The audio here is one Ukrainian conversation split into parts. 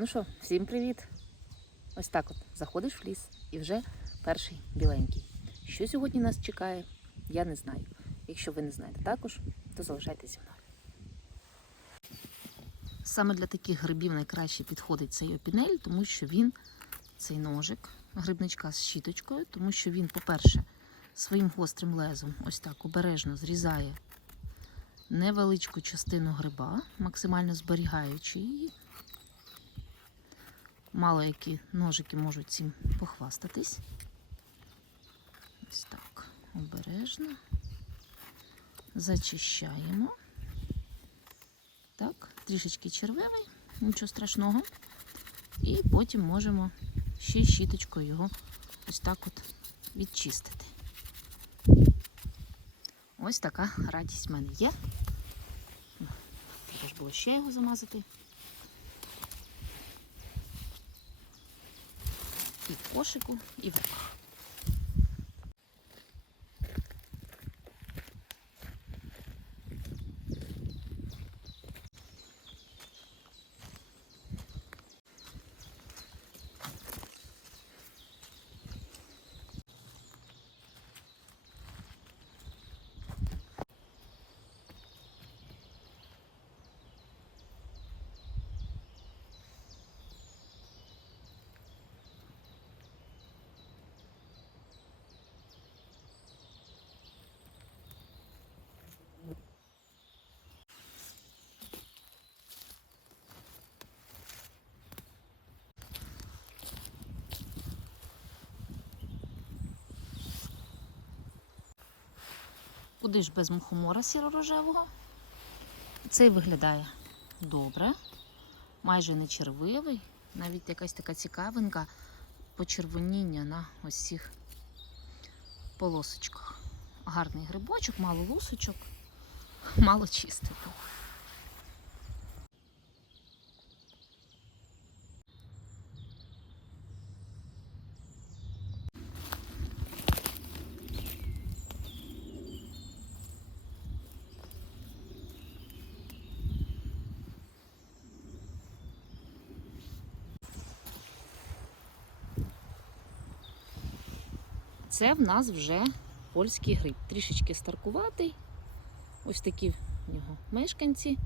Ну що, всім привіт! Ось так от заходиш в ліс і вже перший біленький. Що сьогодні нас чекає, я не знаю. Якщо ви не знаєте також, то залишайтеся зі мною. Саме для таких грибів найкраще підходить цей опінель, тому що він, цей ножик, грибничка з щіточкою, тому що він, по-перше, своїм гострим лезом ось так обережно зрізає невеличку частину гриба, максимально зберігаючи її. Мало які ножики можуть цим похвастатись. Ось так, обережно. Зачищаємо. Так, трішечки червивий, нічого страшного. І потім можемо ще щіточкою його ось так от відчистити. Ось така радість в мене є. Треба ж було ще його замазати. І в кошику, і в руках. Куди ж без мухомора сіро-рожевого? Цей виглядає добре, майже не червивий, навіть якась така цікавинка почервоніння на ось полосочках. Гарний грибочок, мало лусочок, мало чистити. Це в нас вже польський гриб. Трішечки старкуватий. Ось такі в нього мешканці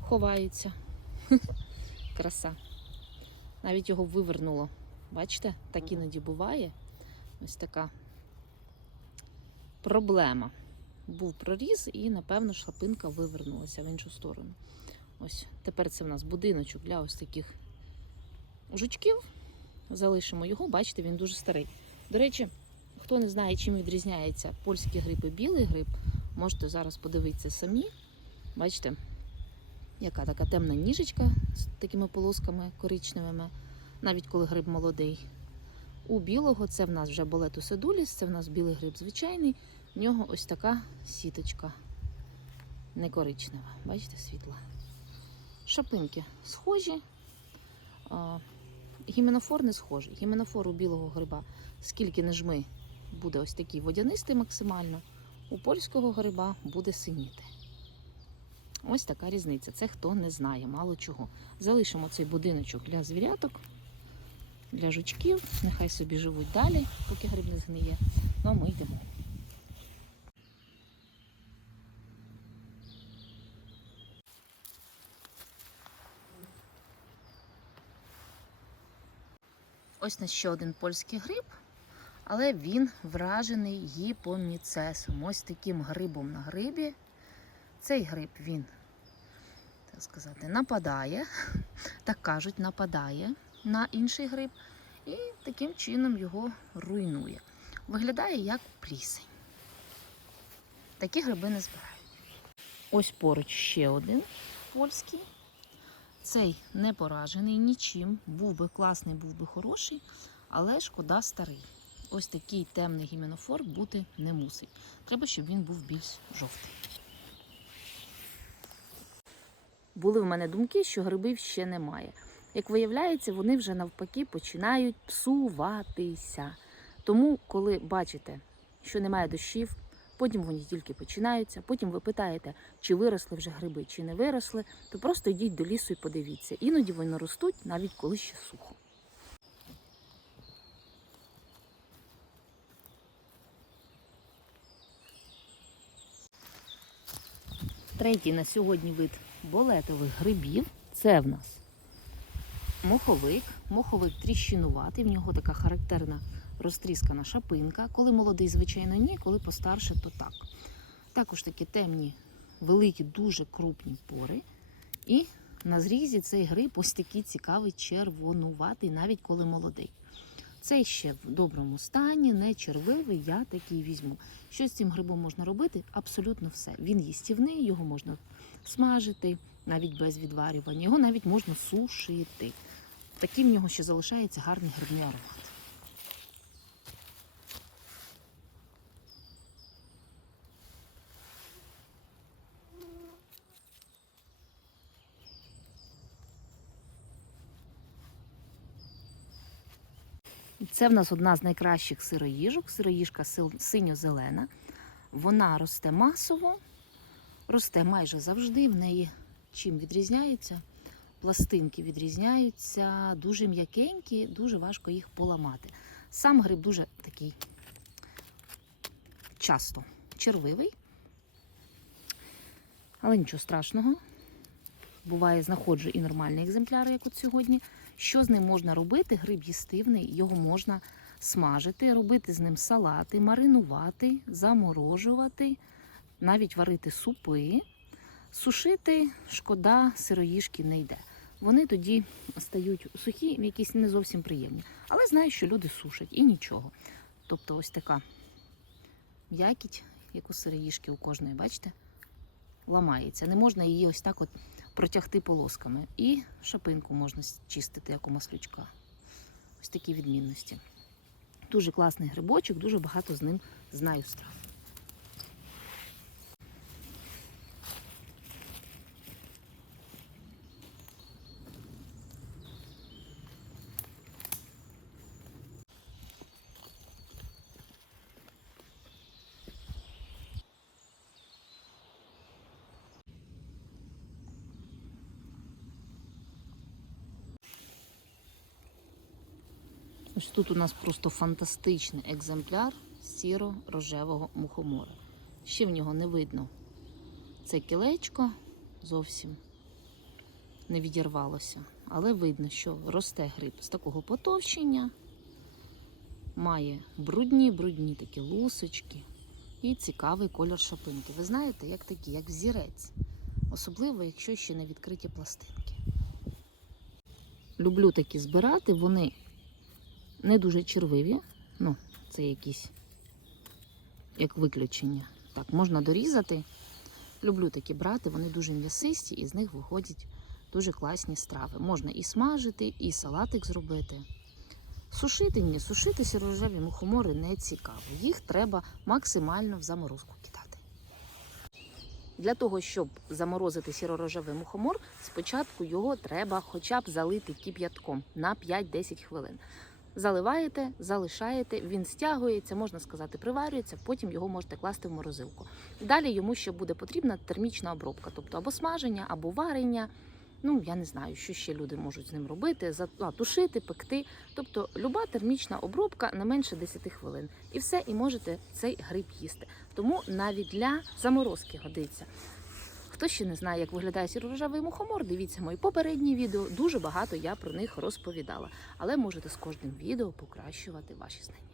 ховаються. Краса. Навіть його вивернуло. Бачите, так іноді буває. Ось така проблема. Був проріз і, напевно, шапинка вивернулася в іншу сторону. Ось тепер це в нас будиночок для ось таких жучків. Залишимо його, бачите, він дуже старий. До речі, Хто не знає, чим відрізняється польський гриб і білий гриб, можете зараз подивитися самі. Бачите, яка така темна ніжечка з такими полосками коричневими, навіть коли гриб молодий. У білого це в нас вже болетус едуліс, це в нас білий гриб звичайний. В нього ось така сіточка не коричнева. Бачите, світла. Шапинки схожі. Гіменофор не схожий. Гіменофор у білого гриба, скільки не жми, буде ось такий водянистий максимально. У польського гриба буде синіти. Ось така різниця. Це хто не знає, мало чого. Залишимо цей будиночок для звіряток, для жучків. Нехай собі живуть далі, поки гриб не згниє. Ну а ми йдемо. Ось на ще один польський гриб, але він вражений гіпоміцесом. Ось таким грибом на грибі. Цей гриб він, так сказати, нападає, так кажуть, нападає на інший гриб і таким чином його руйнує. Виглядає як плісень. Такі гриби не збирають. Ось поруч ще один польський. Цей не поражений нічим, був би класний, був би хороший, але шкода старий. Ось такий темний гіменофор бути не мусить. Треба, щоб він був більш жовтий. Були в мене думки, що грибів ще немає. Як виявляється, вони вже навпаки починають псуватися. Тому, коли бачите, що немає дощів, потім вони тільки починаються. Потім ви питаєте, чи виросли вже гриби, чи не виросли, то просто йдіть до лісу і подивіться. Іноді вони ростуть навіть коли ще сухо. Третій на сьогодні вид болетових грибів це в нас моховик. Моховик тріщинуватий, в нього така характерна розтріскана шапинка. Коли молодий, звичайно, ні, коли постарше, то так. Також такі темні, великі, дуже крупні пори. І на зрізі цей гриб ось такий цікавий червонуватий, навіть коли молодий. Цей ще в доброму стані, не червивий, я такий візьму. Що з цим грибом можна робити? Абсолютно все. Він їстівний, його можна смажити, навіть без відварювання. Його навіть можна сушити. Таким в нього ще залишається гарний грибний аромат. Це в нас одна з найкращих сироїжок. Сироїжка синьо-зелена. Вона росте масово, росте майже завжди. В неї чим відрізняється? Пластинки відрізняються, дуже м'якенькі, дуже важко їх поламати. Сам гриб дуже такий часто червивий, але нічого страшного. Буває, знаходжу і нормальні екземпляри, як от сьогодні. Що з ним можна робити? Гриб їстивний, його можна смажити, робити з ним салати, маринувати, заморожувати, навіть варити супи, сушити, шкода, сироїшки не йде. Вони тоді стають сухі, якісь не зовсім приємні. Але знаю, що люди сушать і нічого. Тобто ось така м'якіть, як у сироїшки у кожної, бачите, ламається. Не можна її ось так от протягти полосками. І шапинку можна чистити, як у маслючка. Ось такі відмінності. Дуже класний грибочок, дуже багато з ним знаю страв. Ось тут у нас просто фантастичний екземпляр сіро-рожевого мухомора. Ще в нього не видно. Це кілечко зовсім не відірвалося. Але видно, що росте гриб з такого потовщення, має брудні-брудні такі лусочки і цікавий колір шапинки. Ви знаєте, як такі, як взірець. Особливо, якщо ще не відкриті пластинки. Люблю такі збирати, вони не дуже червиві. Ну, це якісь як виключення. Так, можна дорізати. Люблю такі брати, вони дуже м'ясисті і з них виходять дуже класні страви. Можна і смажити, і салатик зробити. Сушити ні, сушити сірожеві мухомори не цікаво. Їх треба максимально в заморозку кидати. Для того, щоб заморозити сіророжевий мухомор, спочатку його треба хоча б залити кип'ятком на 5-10 хвилин. Заливаєте, залишаєте, він стягується, можна сказати, приварюється, потім його можете класти в морозилку. Далі йому ще буде потрібна термічна обробка, тобто або смаження, або варення. Ну, я не знаю, що ще люди можуть з ним робити, за- а, тушити, пекти. Тобто люба термічна обробка не менше 10 хвилин. І все, і можете цей гриб їсти. Тому навіть для заморозки годиться. Хто ще не знає, як виглядає сірожевий мухомор, дивіться мої попередні відео. Дуже багато я про них розповідала. Але можете з кожним відео покращувати ваші знання.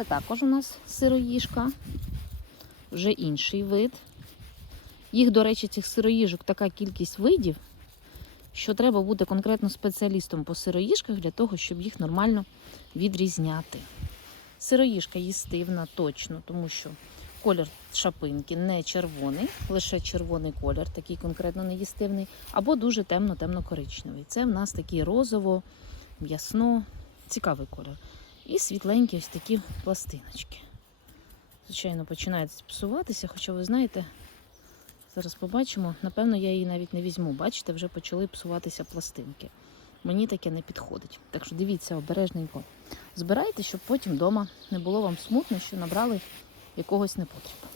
Це також у нас сироїжка, вже інший вид. Їх, до речі, цих сироїжок така кількість видів, що треба бути конкретно спеціалістом по сироїжках для того, щоб їх нормально відрізняти. Сироїжка їстивна точно, тому що колір шапинки не червоний, лише червоний колір, такий конкретно неїстивний, або дуже темно-темно-коричневий. Це в нас такий розово, м'ясно, цікавий колір. І світленькі ось такі пластиночки. Звичайно, починають псуватися, хоча ви знаєте, зараз побачимо. Напевно, я її навіть не візьму. Бачите, вже почали псуватися пластинки. Мені таке не підходить. Так що дивіться обережненько. Збирайте, щоб потім вдома не було вам смутно, що набрали якогось непотрібу.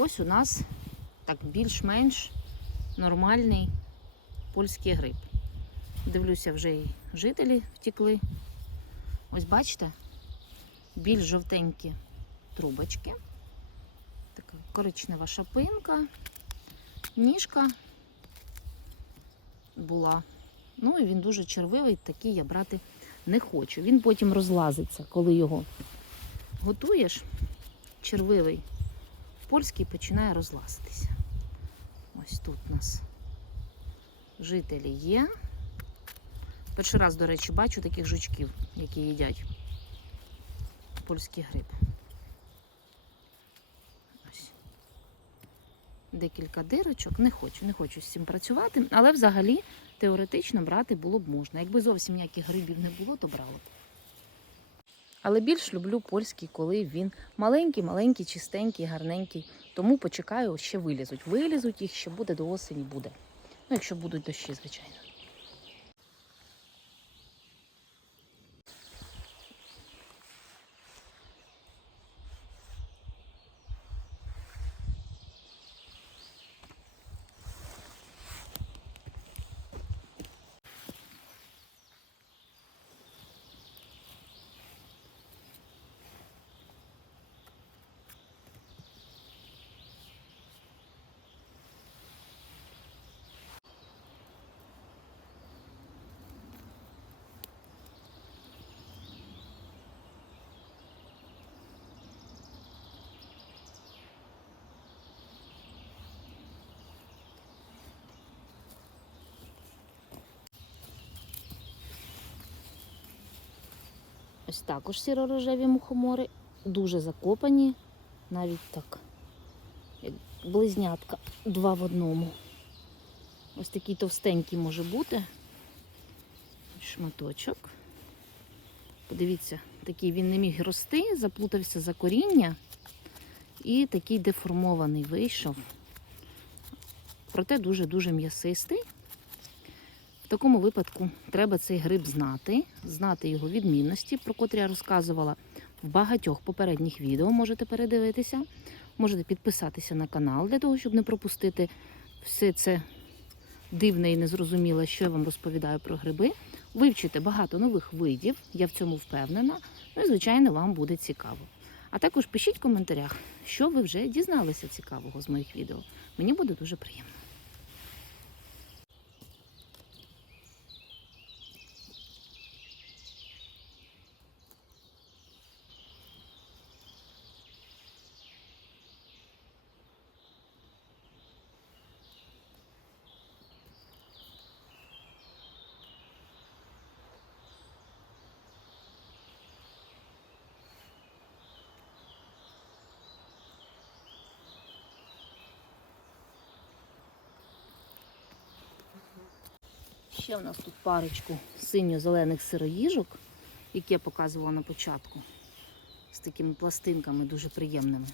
Ось у нас так більш-менш нормальний польський гриб. Дивлюся, вже і жителі втікли. Ось бачите, більш жовтенькі трубочки. Така коричнева шапинка, ніжка була. Ну і він дуже червивий, такий я брати не хочу. Він потім розлазиться, коли його готуєш. Червивий польський починає розлазитися. Ось тут у нас жителі є. Перший раз, до речі, бачу таких жучків, які їдять польський гриб. Ось. Декілька дирочок. Не хочу, не хочу з цим працювати, але взагалі теоретично брати було б можна. Якби зовсім ніяких грибів не було, то брала б. Але більш люблю польський, коли він маленький, маленький, чистенький, гарненький. Тому почекаю, ще вилізуть. Вилізуть їх ще буде до осені буде. Ну, якщо будуть дощі, звичайно. Ось також сіро-рожеві мухомори, дуже закопані, навіть так, як близнятка, два в одному. Ось такий товстенький може бути. Шматочок. Подивіться, такий він не міг рости, заплутався за коріння і такий деформований вийшов. Проте дуже-дуже м'ясистий. В такому випадку треба цей гриб знати, знати його відмінності, про котрі я розказувала в багатьох попередніх відео. Можете передивитися, можете підписатися на канал для того, щоб не пропустити все це дивне і незрозуміле, що я вам розповідаю про гриби. Вивчите багато нових видів, я в цьому впевнена. Ну і, звичайно, вам буде цікаво. А також пишіть в коментарях, що ви вже дізналися цікавого з моїх відео. Мені буде дуже приємно. Ще в нас тут парочку синьо-зелених сироїжок, які я показувала на початку. З такими пластинками дуже приємними.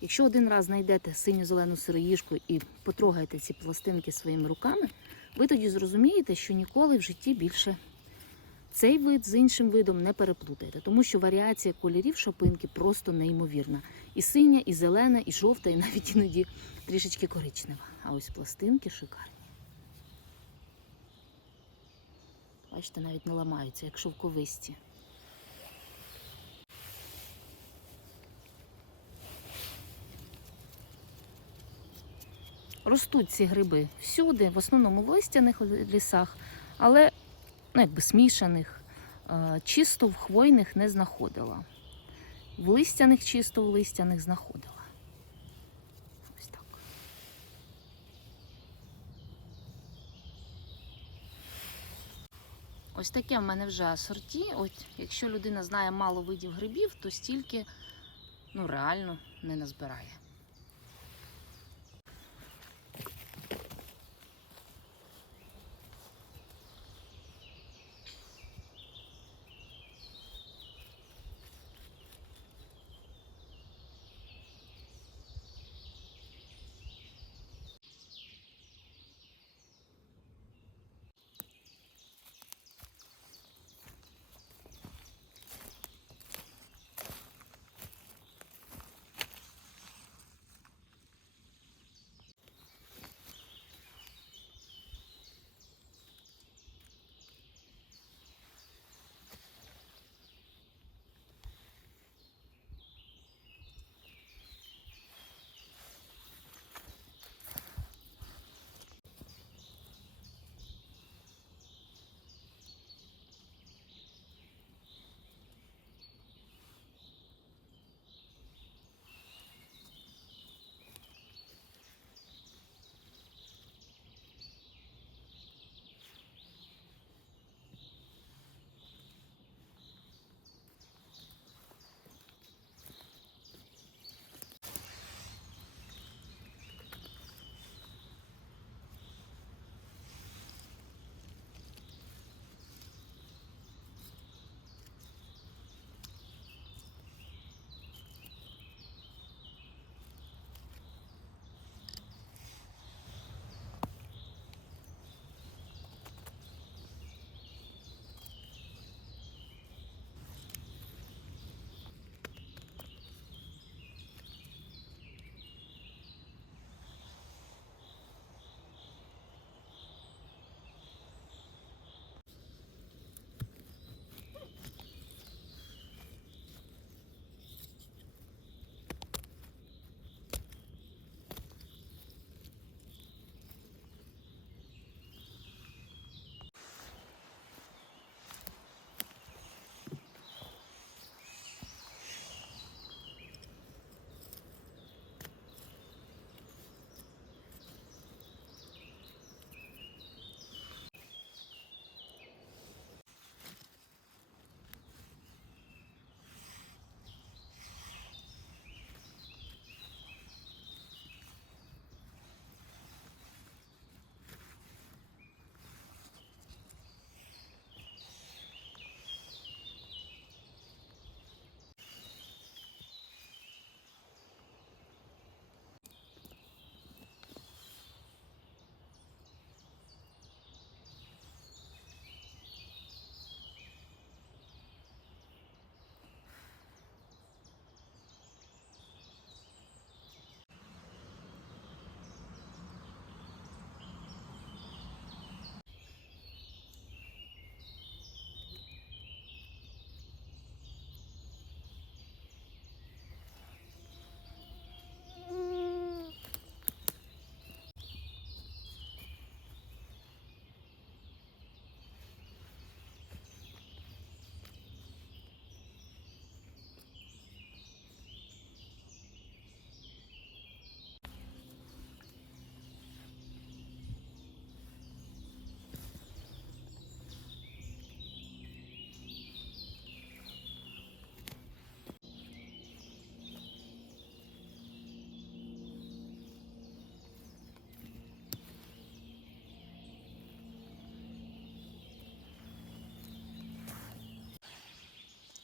Якщо один раз знайдете синьо-зелену сироїжку і потрогаєте ці пластинки своїми руками, ви тоді зрозумієте, що ніколи в житті більше цей вид з іншим видом не переплутаєте, тому що варіація кольорів шопинки просто неймовірна. І синя, і зелена, і жовта, і навіть іноді трішечки коричнева. А ось пластинки шикарні. Бачите, навіть не ламаються, як шовковисті. Ростуть ці гриби всюди, в основному в листяних лісах, але ну, якби смішаних, е, чисто в хвойних не знаходила. В листяних чисто в листяних знаходила. Ось таке в мене вже асорті. От, якщо людина знає мало видів грибів, то стільки ну, реально не назбирає.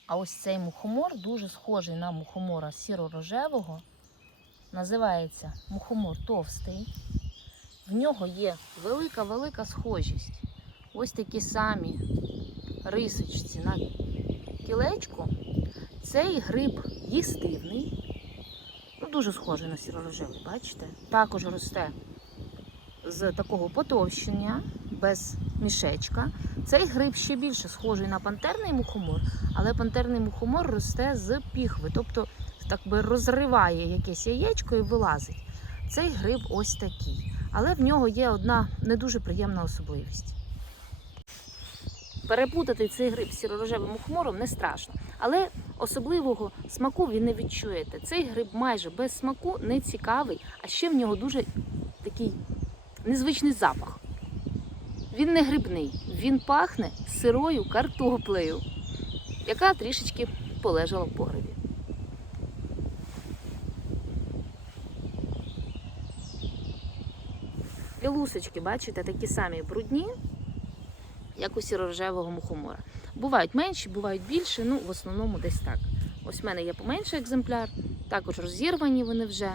А ось цей мухомор дуже схожий на мухомора сіро-рожевого. Називається мухомор товстий. В нього є велика-велика схожість. Ось такі самі рисочці на кілечку. Цей гриб їстивний. Ну, дуже схожий на сіро-рожевий, бачите? Також росте з такого потовщення, без мішечка. Цей гриб ще більше схожий на пантерний мухомор, але пантерний мухомор росте з піхви, тобто так би розриває якесь яєчко і вилазить. Цей гриб ось такий. Але в нього є одна не дуже приємна особливість. Перепутати цей гриб з сіро-рожевим мухомором не страшно, але особливого смаку він не відчуєте. Цей гриб майже без смаку не цікавий, а ще в нього дуже такий незвичний запах. Він не грибний, він пахне сирою картоплею, яка трішечки полежала в погребі. І лусочки, бачите, такі самі брудні, як у сіро-рожевого мухомора. Бувають менші, бувають більші, ну в основному десь так. Ось в мене є поменший екземпляр, також розірвані вони вже.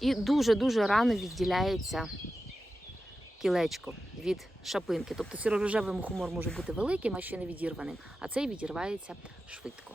І дуже-дуже рано відділяється кілечко від шапинки. Тобто сіро-рожевий мухомор може бути великим, а ще не відірваним, а цей відірвається швидко.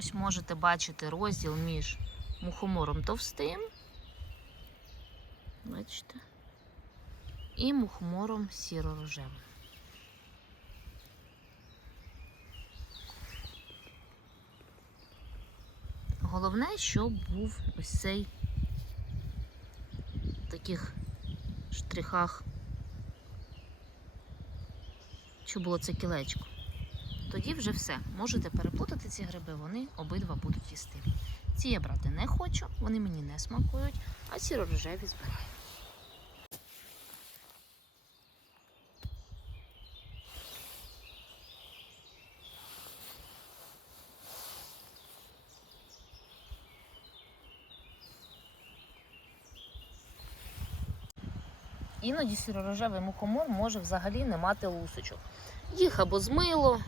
Ось можете бачити розділ між мухомором товстим. Бачите? І мухомором сіро-рожевим. Головне, щоб був ось цей в таких штрихах, щоб було це кілечко. Тоді вже все. Можете переплутати ці гриби, вони обидва будуть їстиві. Ці я брати не хочу, вони мені не смакують, а сіро-рожеві збираю. Іноді сіро-рожевий мухомор може взагалі не мати лусочок. Їх або змило,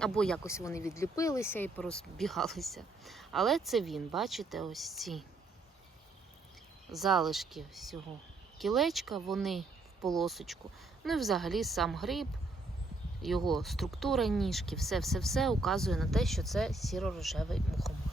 або якось вони відліпилися і порозбігалися. Але це він, бачите, ось ці залишки всього кілечка, вони в полосочку. Ну і взагалі сам гриб, його структура ніжки, все-все-все указує на те, що це сіро-рожевий мухомор.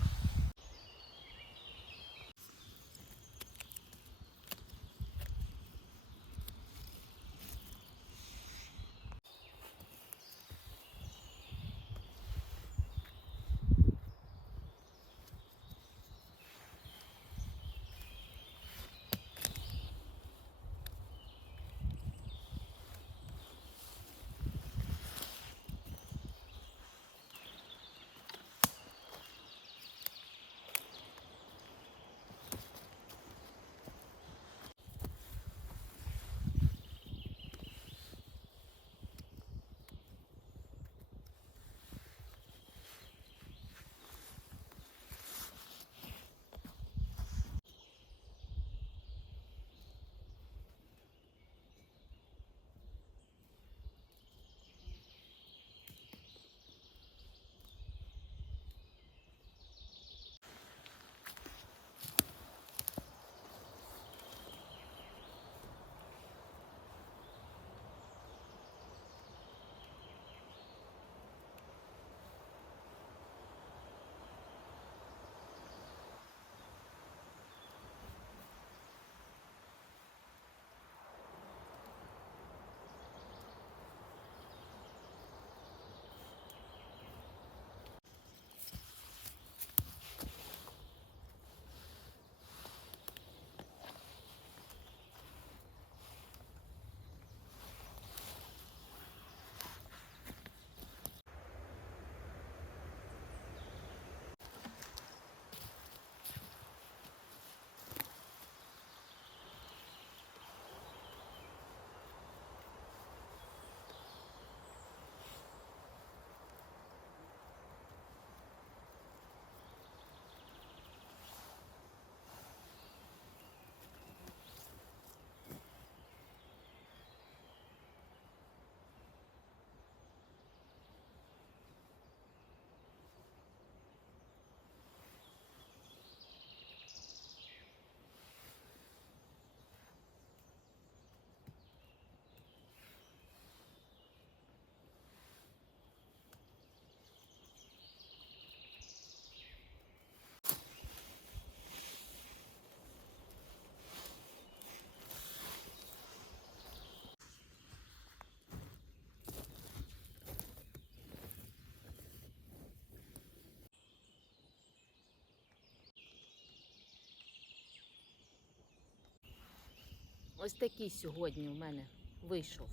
Ось такий сьогодні у мене вийшов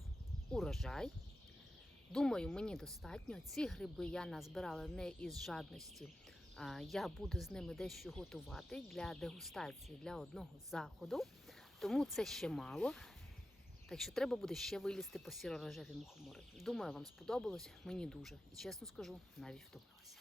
урожай. Думаю, мені достатньо. Ці гриби я назбирала не із жадності. Я буду з ними дещо готувати для дегустації для одного заходу. Тому це ще мало. Так що треба буде ще вилізти по сіро-рожеві мухомори. Думаю, вам сподобалось. Мені дуже. І чесно скажу, навіть втомилася.